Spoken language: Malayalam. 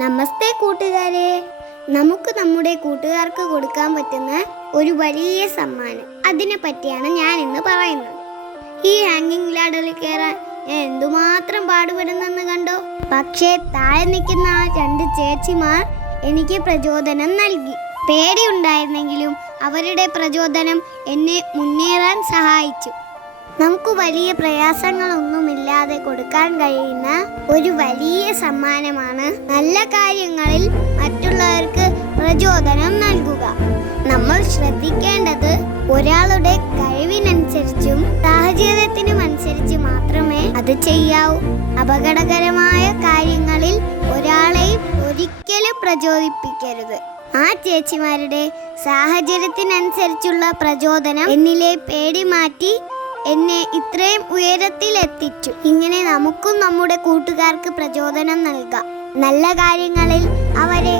നമസ്തേ കൂട്ടുകാരെ. നമുക്ക് നമ്മുടെ കൂട്ടുകാർക്ക് കൊടുക്കാൻ പറ്റുന്ന ഒരു വലിയ സമ്മാനം, അതിനെ പറ്റിയാണ് ഞാൻ ഇന്ന് പറയുന്നത്. ഈ ഹാങ്ങിങ് ലാഡറിൽ കയറാൻ ഞാൻ എന്തുമാത്രം പാടുപെടുന്നെന്ന് കണ്ടോ. പക്ഷേ താഴെ നിൽക്കുന്ന ആ 2 ചേച്ചിമാർ എനിക്ക് പ്രചോദനം നൽകി. പേടിയുണ്ടായിരുന്നെങ്കിലും അവരുടെ പ്രചോദനം എന്നെ മുന്നേറാൻ സഹായിച്ചു. നമുക്ക് വലിയ പ്രയാസങ്ങളൊന്നുമില്ലാതെ കൊടുക്കാൻ കഴിയുന്ന ഒരു വലിയ സമ്മാനമാണ് നല്ല കാര്യങ്ങളിൽ മറ്റുള്ളവർക്ക് പ്രചോദനം നൽകുക. നമ്മൾ ശ്രദ്ധിക്കേണ്ടത് ഒരാളുടെ കഴിവിനനുസരിച്ചും സാഹചര്യത്തിനും അനുസരിച്ച് മാത്രമേ അത് ചെയ്യാവൂ. അപകടകരമായ കാര്യങ്ങളിൽ ഒരാളെയും ഒരിക്കലും പ്രചോദിപ്പിക്കരുത്. ആ ചേച്ചിമാരുടെ സാഹചര്യത്തിനനുസരിച്ചുള്ള പ്രചോദനം എന്നിലെ പേടി മാറ്റി എന്നെ ഇത്രയും ഉയരത്തിലെത്തിച്ചു. ഇങ്ങനെ നമുക്കും നമ്മുടെ കൂട്ടുകാർക്ക് പ്രചോദനം നൽകാം. നല്ല കാര്യങ്ങളിൽ അവരെ